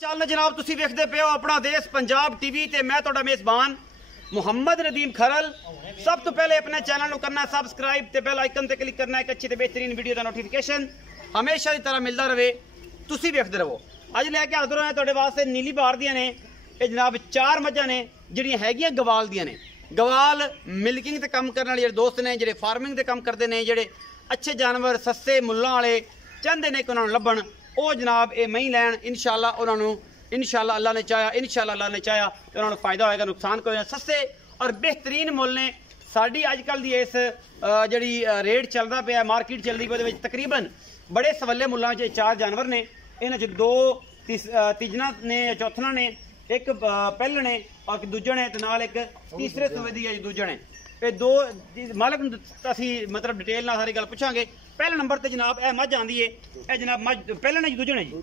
ਚੱਲ ਜਨਾਬ ਤੁਸੀਂ ਵੇਖਦੇ ਪਏ ਹੋ ਆਪਣਾ ਦੇਸ਼ ਪੰਜਾਬ ਟੀਵੀ ਤੇ ਮੈਂ ਤੁਹਾਡਾ ਮੇਜ਼ਬਾਨ ਮੁਹੰਮਦ ਨਦੀਮ ਖਰਲ। सब तो पहले अपने चैनल को करना सबसक्राइब ते बेल आइकन ते क्लिक करना एक अच्छी ते बेहतरीन वीडियो का नोटिफिकेशन हमेशा की तरह मिलता रहे। तुसी वेखदे रहो। अज लैके हाजिर होए तुहाडे वास्ते नीली बार दियां ने ये जनाब चार मझां ने जिहड़ियां हैगियां गवाल दियां ने। गवाल मिल्किंग ते काम करने वाले दोस्त ने जिहड़े फार्मिंग ते काम करते हैं, जिहड़े अच्छे जानवर सस्ते मुल्लां वाले चाहते हैं कि उन्होंने लभण वो जनाब ये मई लैन इंशाअल्लाह उन्होंने इंशाअल्लाह अल्लाह ने चाहा इंशाअल्लाह अल्लाह ने चाहा तो उन्होंने फायदा होएगा, नुकसान कोई नहीं। सस्ते और बेहतरीन मुल ने साड़ी अजकल की इस जी रेट चलता पाया मार्केट चलती पे तकरीबन बड़े सवले मुल्लां च चार जानवर ने। इन्हां दो तीजना ने चौथना ने एक पहले ने और दूजे ने नाल एक तीसरे सूबे की दूजे ने। ये दो मालक असी मतलब डिटेल ना सारी गल पूछांगे। पहले नंबर ते जनाब यह मझ आंदी है यह जनाब मझ पहले ने दूजे ने जी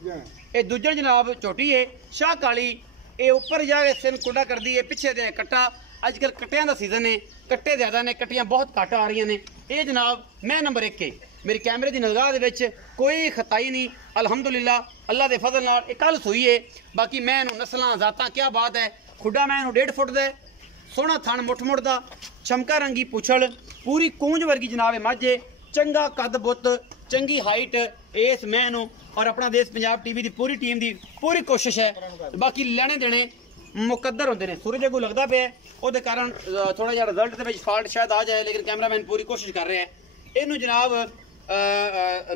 ये दूजे जनाब झोटी है शाह काली। ये उपर जाके सिन कुंडा करती है पिछे दे कट्टा। अजकल कट्टियां का सीजन है, कट्टे ज्यादा ने, कट्टियां बहुत घट आ रही ने। ये जनाब मैं नंबर 1 है मेरी कैमरे की निगाह दे कोई खताई नहीं अल्हम्दुलिल्लाह अल्लाह के फजल नाल कल सूई है। बाकी मैं नस्लां जातां क्या बात है। खुडा मैं 1.5 फुट दे सोहना थन मुठ मुठ दा चमका रंगी पुछल पूरी कूंज वर्गी जनाब मझ है। चंगा कद बुत चंगी हाइट इस मैं और अपना देश पंजाब टीवी की पूरी टीम की पूरी कोशिश है। बाकी लेने देने मुकद्दर होंगे ने। सूरज अगू लगता पे वो कारण थोड़ा जहा रिजल्ट के फॉल्ट शायद आ जाए, लेकिन कैमरामैन पूरी कोशिश कर रहे हैं। इनू जनाब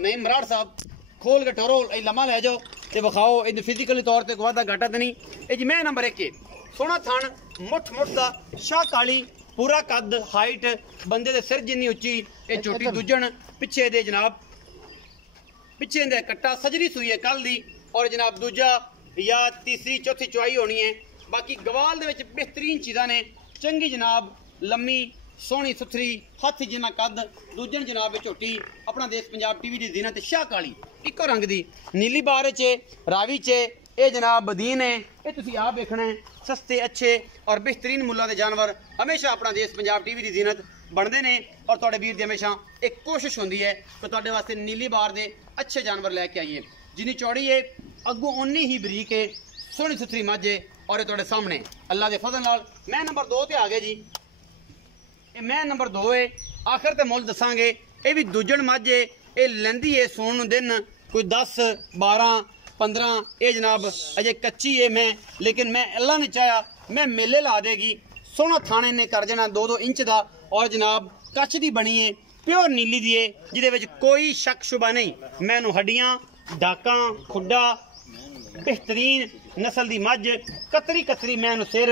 नईम मराड़ साहब खोल के टोरो लम्हा लै जाओ तो विखाओ इन फिजिकली तौर पर वादा घाटा तो नहीं। ये जी मैं नंबर 1 है सोहना थन मुठ मुठ का शाह काली पूरा कद हाइट बंदे दे सिर जिन्नी उच्ची ये छोटी दूजन पिछे दे जनाब पिछे दे कट्टा सजरी सूई है कल दी और जनाब दूजा या तीसरी चौथी चुआई होनी है। बाकी गवाल दे बेहतरीन चीज़ा ने चंगी जनाब लम्मी सोहनी सुथरी हाथी जिन्ना कद दूजन जनाब झोटी अपना देश पंजाब टीवी की जीनत शाह काली इको रंग की नीली बार च रावी च ये जनाब बदीन है। ये तुसी आप देखना है सस्ते अच्छे और बेहतरीन मुल्लां दे जानवर हमेशा अपना देश पंजाब टीवी की जीनत बनते हैं। और तुहाडे वीर दी हमेशा एक कोशिश होंदी है कि तुहाडे वास्ते नीली बार दे अच्छे जानवर लैके आइए। जिन्नी चौड़ी है अगों उन्नी ही बरीक है सोहनी सुथरी मझ है और ये सामने अल्लाह के फजल नाल मैं नंबर 2 ते आ गए जी। ये मैं नंबर 2 है आखिर ते मुल दसांगे। ये भी दूजन मझ है ये लैंदी है सोन दिन कोई 10 12 15 ये जनाब अजे कच्ची है मैं, लेकिन मैं अल्लाह ने चाहा मैं मेले ला देगी सोहना थाने ने कर जाना 2-2 इंच का और जनाब कच्छ की बनी है प्योर नीली दी है जिहदे कोई शक शुबा नहीं। मैनू हड्डियां डाका खुडा बेहतरीन नस्ल की मझ कतरी कतरी मैनू सिर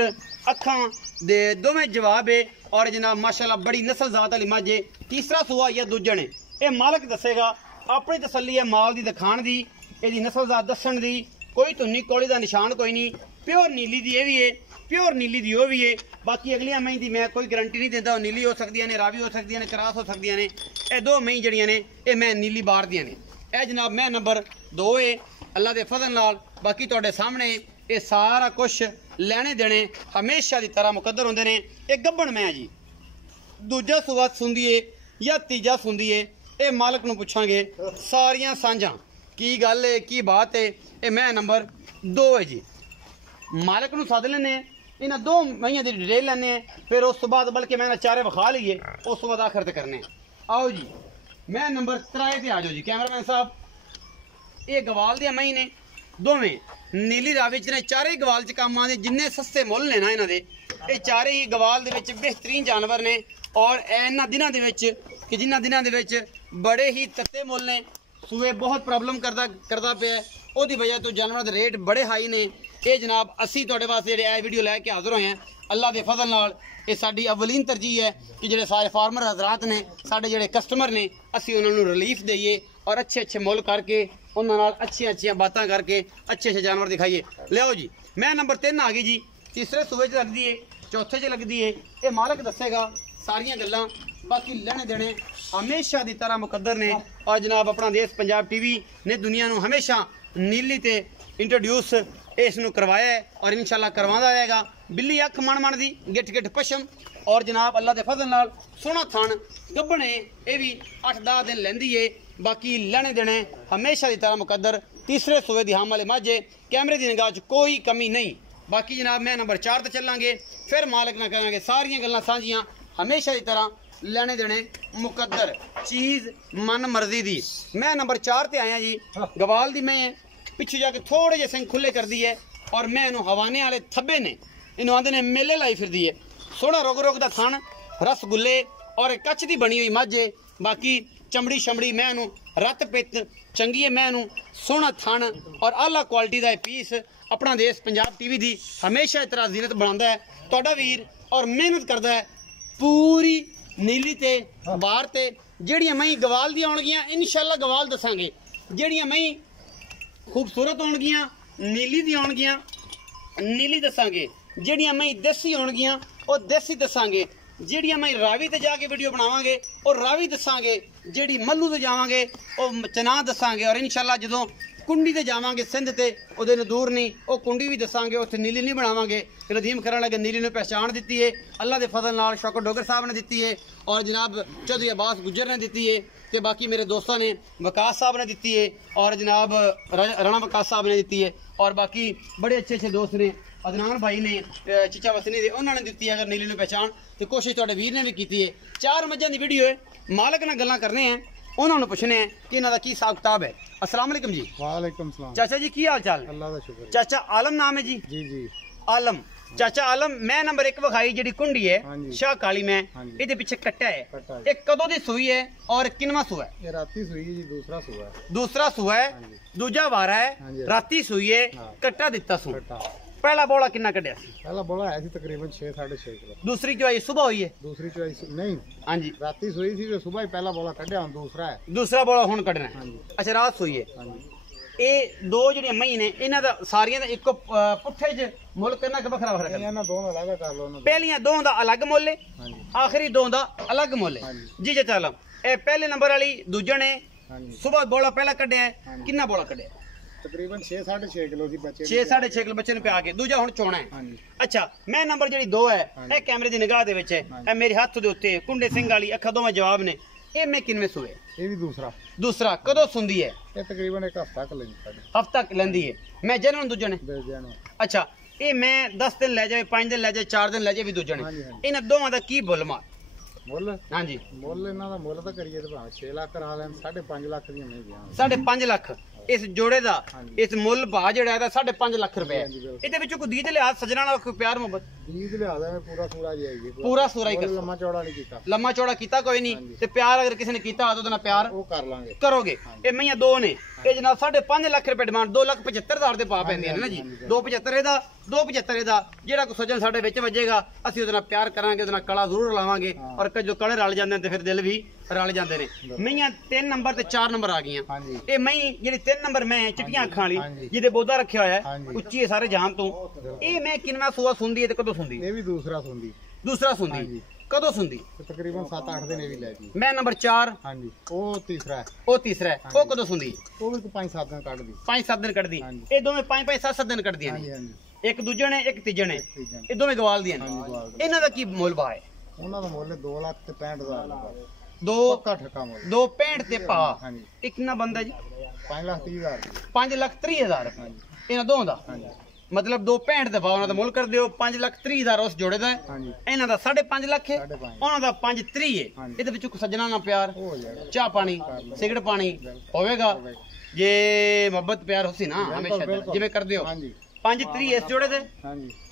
अखां दे दोवें जवाब है और जनाब माशाल्लाह बड़ी नस्ल जात वाली मझ है। तीसरा सूआ या दूजन है ये मालक दसेगा अपनी तसल्ली है माल की दिखाण की यदि नस्ल जात दसन की कोई धुन्नी कौली का निशान कोई नहीं। प्योर नीली दी भी है प्योर नीली दी वो भी है। बाकी अगलियां मई की मैं कोई गारंटी नहीं देता नीली हो सकती ने रावी हो सकती ने क्रॉस हो सकती ने। यह 2 मई जड़ियां ने ये मैं नीली बार दियां ने। यह जनाब मैं नंबर 2 है अल्लाह के फजल नाल। बाकी तुहाडे सामने ये सारा कुछ लेने देने हमेशा की तरह मुकद्दर होंगे ने। ये गब्बन मैं जी दूजा सूआ सुंदी है या तीजा सुंदी है ये मालक नूं पुछांगे सारियां सांझां की गल है की बात है। ये मैं नंबर 2 है जी। मालक नूं सद लैने इन्हां 2 मईयां की डिटेल लैने फिर उस तो बाद बल्कि मैं चारे विखा लीए उस तो बाद आखिर ते करने। आओ जी मैं नंबर 3 ते आ जाओ जी कैमरामैन साहब। ये गवाल दियां मई ने दोवें नीली रावी च ने चारे ही गवाल च काम आते जिन्ने सस्ते मुल ने ना इन्हां दे ये चारे ही गवाल दे विच बेहतरीन जानवर ने। और इन्हां दिनां दे विच कि जिन्हां दिनां दे विच बड़े ही तत्ते मुल ने सूए बहुत प्रॉब्लम करता पे उसकी वजह तो जानवर के रेट बड़े हाई ने। ये जनाब असी तुहाडे वास्ते जिहड़े वीडियो लैके हाजिर होए हैं अल्लाह के फजल नाल ये साडी अवलीन तरजीह है कि जिहड़े सारे फार्मर हजरात ने साडे जिहड़े कस्टमर ने असी उन्होंने रिलीफ दईए और अच्छे अच्छे मुल करके उन्होंने नाल अच्छी अच्छी बातें करके अच्छे अच्छे जानवर दिखाइए। लियाओ जी मैं नंबर 3 आ गई जी। तीसरे सूबे च लगती है चौथे च लगती है ये मालक दसेगा सारियां गल्लां। बाकी लेने देने हमेशा की तरह मुकद्दर ने और जनाब अपना देश पंजाब टीवी ने दुनिया नूं हमेशा नीली ते इंट्रोड्यूस इसनूं करवाया है और इंशाल्लाह करवाता जाएगा। बिल्ली अख मन मन दी गिठ गिठ पशम और जनाब अल्लाह के फजल नाल सोहना थन गब्बन है ये भी 8-10 दिन लैंदी है बाकी लेने देने हमेशा की तरह मुकद्दर। तीसरे सूबे दी हम वाले माझे कैमरे की निगाह च कोई कमी नहीं। बाकी जनाब मैं नंबर 4 ते चलांगे, फिर मालिक ना करांगे सारियां गल्लां सांझियां हमेशा की तरह लेने देने मुकद्दर चीज़ मन मर्जी दी। मैं नंबर 4 ते आया जी, गवाल दी मैं पिछू जाके थोड़े जे सिंह खुले कर दी है और मैं इनू हवाने वाले थब्बे ने इनू आंदे ने मेले लाई फिर दी है। सोहना रोग रोग दा थन रसगुल्ले और कच दी बनी हुई मझ है। बाकी चमड़ी शमड़ी मैं इनू रत पित चंगी है, मैं इनू सोहना थन और आला क्वालिटी का पीस अपना देश पंजाब टीवी दी हमेशा इस तरह जीनत बनाता है। तुहाडा वीर और मेहनत करता है पूरी नीली ते बार ते। जेड़ियां मई गवाल दी आउणगियां इंशाअल्लाह गवाल दसांगे, जेड़ियां मई खूबसूरत आउणगियां नीली दी आउणगियां नीली दसांगे, जेड़ियां मई देसी आउणगियां वो देसी दसांगे, जेड़ियां मई रावी ते जाके वीडियो बनावांगे और रावी दसांगे, जेड़ी मल्लू ते जावांगे वो चना दसांगे और इंशाअल्लाह जदों कुंडी ते जावांगे सिंध ते ओदे न दूर नहीं वो कुंडी भी दसांगे, उत्थे नीली नहीं बनावांगे। रदीम करन लगे नीली ने पहचान दी है अल्लाह के फजल नाल, शौकत डोगर साहब ने दी है और जनाब चौधरी अब्बास गुज्जर ने दी है ते बाकी मेरे दोस्तों ने वकास साहब ने दी है और जनाब राणा वकास साहब ने दी है और बाकी बड़े अच्छे अच्छे दोस्त ने अदनान भाई ने चिचा वसनी दे उन्होंने दी है। अगर नीली ने पहचान तो कोशिश तुहाडे वीर ने भी की है। 4 मझां दी वीडियो है, मालिक नाल गल्लां करने हैं, उन्होंने पूछने हैं कि इन्हां दा की हिसाब किताब है। अस्सलाम वालेकुम जी। वालेकुम सलाम। चाचा जी की हाल चाल? अल्लाह दा शुक्र। चाचा आलम नाम है जी? जी जी आलम। चाचा आलम मैं नंबर 1 विखाई जी कुंडी है शाह काली में ये पिछे कट्टा है, एक कदों दी सूई है और किनवा सूआ है? ये राती सूई जी, दूसरा सूआ है। दूसरा सूआ है, दूजा वारा है, राती सूई है, कट्टा दिता सू। पहला बोला कितना कटिया सी? पहला बोला आया सी तकरीबन 6-6.5 किलो। दूसरी चुआई सुबह हुई है? दूसरी चुआई नहीं, हां जी राती सूई सी जो सुबह ही पहला बोला कटिया, हुन दूसरा है। दूसरा बोला हुन कटना है? अच्छा रात सूई है। हां जी। ਇਹ ਦੋ ਜਿਹੜੀਆਂ ਮਈ ਨੇ ਇਹਨਾਂ ਦਾ ਸਾਰੀਆਂ ਦਾ ਇੱਕੋ ਪੁੱਠੇ 'ਚ ਮੁੱਲ ਕਿੰਨਾ ਕਿ ਵੱਖਰਾ ਵੱਖਰਾ ਇਹਨਾਂ ਦੋਵਾਂ ਦਾ ਅਲੱਗ ਕਰ ਲਓ ਉਹਨਾਂ ਪਹਿਲੀਆਂ ਦੋਵਾਂ ਦਾ ਅਲੱਗ ਮੁੱਲ ਹੈ ਹਾਂਜੀ ਆਖਰੀ ਦੋਵਾਂ ਦਾ ਅਲੱਗ ਮੁੱਲ ਹੈ ਜੀ ਜੀ ਚੱਲ ਇਹ ਪਹਿਲੇ ਨੰਬਰ ਵਾਲੀ ਦੂਜੇ ਨੇ ਹਾਂਜੀ ਸਵੇਰ ਬੋਲਾ ਪਹਿਲਾ ਕੱਢਿਆ ਕਿੰਨਾ ਬੋਲਾ ਕੱਢਿਆ ਤਕਰੀਬਨ 6.5 ਕਿਲੋ ਦੀ ਬੱਚੇ 6.5 ਕਿਲੋ ਬੱਚੇ ਨੂੰ ਪਿਆ ਕੇ ਦੂਜਾ ਹੁਣ ਚੋਣਾ ਹੈ ਹਾਂਜੀ ਅੱਛਾ ਮੈਂ ਨੰਬਰ ਜਿਹੜੀ 2 ਹੈ ਇਹ ਕੈਮਰੇ ਦੀ ਨਿਗਾਹ ਦੇ ਵਿੱਚ ਹੈ ਇਹ ਮੇਰੇ ਹੱਥ ਦੇ ਉੱਤੇ ਕੁੰਡੇ ਸਿੰਘ ਵਾਲੀ ਅੱਖਾਂ ਦੋਵਾਂ ਜਵਾਬ ਨੇ ਇਹ ਮੈਂ ਕਿੰਨੇ ਸੂਏ ਇਹ ਵੀ दूसरा कदों सुंदी है ये तकरीबन एक हफ्ता लेंदी है मैं जनवरी दूजे ने अच्छा ये मैं 10 दिन ले जाए 5 दिन ले जाए 4 दिन ले जाए भी दूजे ने इन दोवां दा की मुੱਲ ਮੁੱਲ हां जी ਮੁੱਲ ਇਹਨਾਂ ਦਾ ਮੁੱਲ ਤਾਂ ਕਰੀਏ ਤੇ ਭਾਵੇਂ 6 ਲੱਖ ਕਰਾ ਲੈਣ 5.5 ਲੱਖ ਦੀਆਂ ਨਹੀਂ ਦਿਆਂ 5.5 ਲੱਖ इस जोड़े दा इस मुੱਲ भा जेड़ा है 5.5 लाख रुपए ਇਹਦੇ ਵਿੱਚੋਂ ਕੋਈ ਦੀਦ ਲਿਹਾਜ਼ ਸਜਣਾ ਨਾਲ ਕੋਈ ਪਿਆਰ ਮੁਹੱਬਤ ਦੀਦ ਲਿਹਾਜ਼ ਹੈ ਪੂਰਾ ਸੂਰਾ ਜਾਏਗੀ ਪੂਰਾ ਸੂਰਾ ਹੀ ਕਰ ਲੰਮਾ ਚੌੜਾ ਨਹੀਂ ਕੀਤਾ ਲੰਮਾ ਚੌੜਾ ਕੀਤਾ ਕੋਈ ਨਹੀਂ ਤੇ ਪਿਆਰ ਅਗਰ ਕਿਸੇ ਨੇ ਕੀਤਾ ਤਾਂ ਉਹਦੇ ਨਾਲ ਪਿਆਰ ਉਹ ਕਰ ਲਾਂਗੇ ਕਰੋਗੇ ਇਹ ਮਈਆਂ ਦੋ ਨੇ ਇਹ ਜਨਾਬ 5.5 ਲੱਖ ਰੁਪਏ ਡਿਮਾਂਡ 2,75,000 ਦੇ ਪਾ ਪੈਂਦੀਆਂ ਨੇ ਨਾ ਜੀ 275 ਇਹਦਾ 275 ਇਹਦਾ ਜਿਹੜਾ ਕੋਈ ਸੱਜਣ ਸਾਡੇ ਵਿੱਚ ਵੱਜੇਗਾ ਅਸੀਂ ਉਹਦੇ ਨਾਲ ਪਿਆਰ ਕਰਾਂਗੇ ਉਹਦੇ ਨਾਲ ਕਲਾ ਜ਼ਰੂਰ ਲਾਵਾਂਗੇ ਔਰ ਜੋ ਕਲੇ ਰਲ ਜਾਂਦੇ ਨੇ ਤੇ ਫਿਰ ਦਿਲ ਵੀ ਰਲ ਜਾਂਦੇ ਨੇ ਮਈਆਂ 3 ਨੰਬਰ ਤੇ 4 ਨੰਬਰ ਆ ਗਈਆਂ ਇਹ ਮਈ ਜਿਹੜੀ 3 ਨੰਬਰ ਮੈਂ ਚਿੱਟੀਆਂ ਅੱਖਾਂ ਵਾਲੀ ਜਿਹਦੇ ਬੋਦਾ ਰੱਖਿਆ ਹੋਇਆ ਹੈ ਉੱਚੀ ਹੈ ਸਾਰੇ ਜਹਾਨ ਤੋਂ ਇਹ ਮੈਂ ਕਿੰਨਾ ਸੂਆ ਸੁੰਦੀ ਹੈ ਤੇ ਕਦੋਂ ਸੁੰਦੀ ਇਹ ਵੀ ਦੂਸਰਾ ਸੁੰਦੀ ਕਦੋਂ ਸੁੰਦੀ ਤਕਰੀਬਨ 7-8 ਦਿਨ ਇਹ ਵੀ ਲੈ ਜੀ ਮੈਂ ਨੰਬਰ 4 ਹਾਂਜੀ ਉਹ ਤੀਸਰਾ ਹੈ ਉਹ ਕਦੋਂ ਸੁੰਦੀ ਉਹ ਵੀ 5-7 ਦਿਨ ਕੱਢਦੀ 5-7 ਦਿਨ ਕੱਢਦੀ ਇਹ ਦੋਵੇਂ 5-5 7-7 ਦਿਨ ਕੱਢਦੀਆਂ ਨੇ ਇੱਕ ਦੂਜੇ ਨੇ ਇੱਕ ਤੀਜੇ ਨੇ ਇਹ ਦੋਵੇਂ ਗਵਾਲ ਦੀਆਂ ਨੇ ਇਹਨਾਂ ਦਾ ਕੀ ਮੁੱਲ ਭਾਅ ਹੈ ਉਹਨਾਂ ਦਾ ਮੁੱਲ 2,65,000 ਦੋ ਠੱਕਾ ਮੁੱਲ 2.65 ਤੇ ਪਾ ਇੱਕ ਨਾ ਬੰਦਾ ਜੀ 5,30,000 5,30,000 ਇਹਨਾਂ ਦੋਵਾਂ ਦਾ मतलब 2.65 ਦੇ ਭਾਅ ਉਹਨਾਂ ਦਾ ਮੁੱਲ ਕਰ ਦਿਓ 5,30,000 ਉਸ ਜੋੜੇ ਦਾ ਇਹਨਾਂ ਦਾ 5.5 ਲੱਖ ਹੈ ਉਹਨਾਂ ਦਾ 5.30 ਹੈ ਇਹਦੇ ਵਿੱਚ ਕੋਈ ਸੱਜਣਾ ਨਾਲ ਪਿਆਰ ਚਾਹ ਪਾਣੀ ਸਿਗਰਟ ਪਾਣੀ ਹੋਵੇਗਾ ਜੇ ਮੁਹੱਬਤ ਪਿਆਰ ਹੋਸੀ ਨਾ ਹਮੇਸ਼ਾ ਜਿਵੇਂ ਕਰਦੇ ਹੋ 5.30 ਇਸ ਜੋੜੇ ਦੇ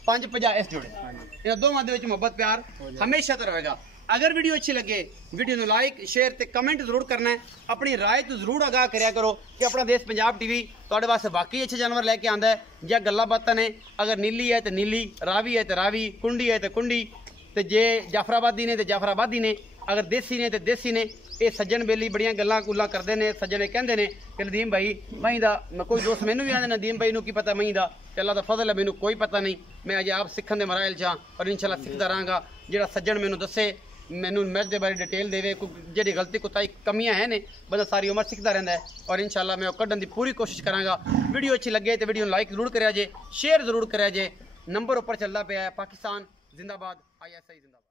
5.50 ਇਸ ਜੋੜੇ ਇਹਨਾਂ ਦੋਵਾਂ ਦੇ ਵਿੱਚ ਮੁਹੱਬਤ ਪਿਆਰ ਹਮੇਸ਼ਾ ਤੇ ਰਹੇਗਾ अगर वीडियो अच्छी लगे वीडियो ਨੂੰ लाइक शेयर ਤੇ कमेंट ਜ਼ਰੂਰ ਕਰਨਾ ਹੈ ਆਪਣੀ ਰਾਏ ਤੋਂ ਜ਼ਰੂਰ ਆਗਾਹ ਕਰਿਆ ਕਰੋ ਕਿ ਆਪਣਾ ਦੇਸ਼ ਪੰਜਾਬ ਟੀਵੀ ਤੁਹਾਡੇ ਵਾਸਤੇ ਵਾਕਈ ਅੱਛੇ ਜਾਨਵਰ ਲੈ ਕੇ ਆਂਦਾ ਹੈ ਜਾਂ ਗੱਲਾਂ ਬਾਤਾਂ ਨੇ ਅਗਰ ਨੀਲੀ ਹੈ ਤੇ ਨੀਲੀ ਰਾਵੀ ਹੈ ਤੇ ਰਾਵੀ ਕੁੰਡੀ ਹੈ ਤੇ ਕੁੰਡੀ ਤੇ ਜੇ ਜਾਫਰਾਬਾਦੀ ਨੇ ਤੇ ਜਾਫਰਾਬਾਦੀ ਨੇ ਅਗਰ ਦੇਸੀ ਨੇ ਤੇ ਦੇਸੀ ਨੇ ਇਹ ਸੱਜਣ ਬੇਲੀ ਬੜੀਆਂ ਗੱਲਾਂ ਕੁੱਲਾਂ ਕਰਦੇ ਨੇ ਸੱਜਣੇ ਕਹਿੰਦੇ ਨੇ ਕਿ ਨਦੀਮ ਭਾਈ ਮਹੀਂ ਦਾ ਕੋਈ ਦੋਸਤ ਮੈਨੂੰ ਵੀ ਆਂਦੇ ਨਦੀਮ ਭਾਈ ਨੂੰ ਕੀ ਪਤਾ ਮਹੀਂ ਦਾ ਅੱਲਾ ਦਾ ਫਜ਼ਲ ਹੈ ਮੈਨੂੰ ਕੋਈ ਪਤਾ ਨਹੀਂ ਮੈਂ ਅਜੇ ਆਪ ਸਿੱਖਣ ਦੇ ਮਰਾਇਲ 'ਚ ਹਾਂ ਔਰ ਇਨਸ਼ਾਅੱਲਾ ਸਿੱਖਦਾ ਰਹਾਂਗਾ ਜਿਹੜਾ ਸੱਜਣ ਮੈਨੂੰ ਦੱਸੇ मैनू मैच के बारे डिटेल देवे जी गलती कोताही कमियां है ने बंदा सारी उम्र सीखता रहता है और इंशाल्लाह मैं कढ़न की पूरी कोशिश करांगा वीडियो अच्छी लगे तो वीडियो लाइक जरूर करा जे शेयर जरूर करा जे नंबर ऊपर चलता पाया पाकिस्तान जिंदाबाद ISI जिंदाबाद।